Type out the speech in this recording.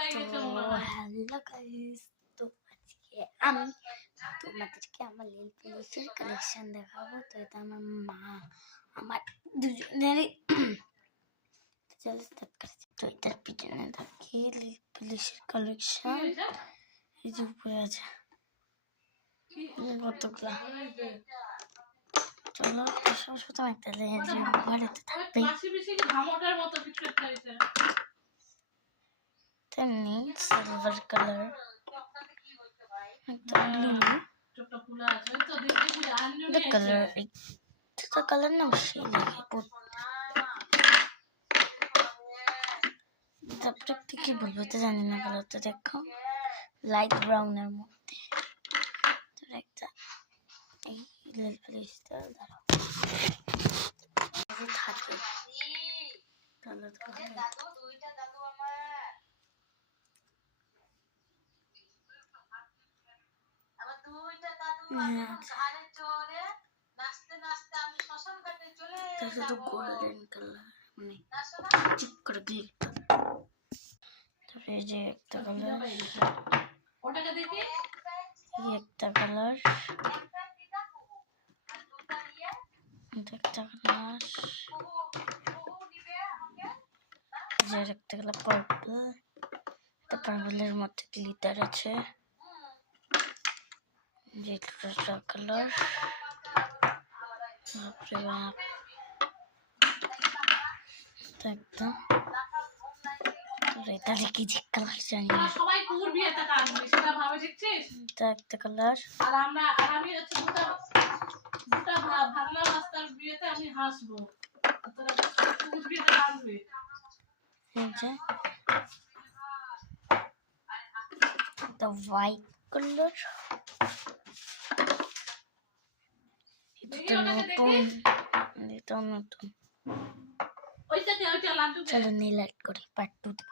Hello guys, তো আজকে আমি তোমাদেরকে আমার নেল পলিশের কালেকশন দেখাবো। তো এটা আমার মা আমার দুজনেরই চলো স্টার্ট করছি। তো এটার পিছনে দেখি নেল পলিশের কালেকশন, এই যে উপরে আছে কতগুলা। চলো সবসময় একটা লেন্স ঘরেতে থাকবে। তেমনি সিলভার কালার, একটা ব্লু কালার, একটা কালার না সেই লাগে। তারপরে কি বলবো তো জানি না, কালারটা দেখো লাইট ব্রাউনের মধ্যে। তোর একটা এই নেল পলিশটা দাঁড়াও থাকে কালার শুধু গোল্ডেন কালার, মানে চিক করে গ্লিট কালার। তারপরে এই যে একটা কালার, একটা কালার, একটা কালার, একটা কালার পার্পল। পার্পলের মধ্যে গ্লিটার আছে, যে কালার। একদম এটা কি যে কালার জানি না, একটা কালার। The white color, এটা নতুন। চলো নেল আর্ট করি, পার্ট 2 দেবো।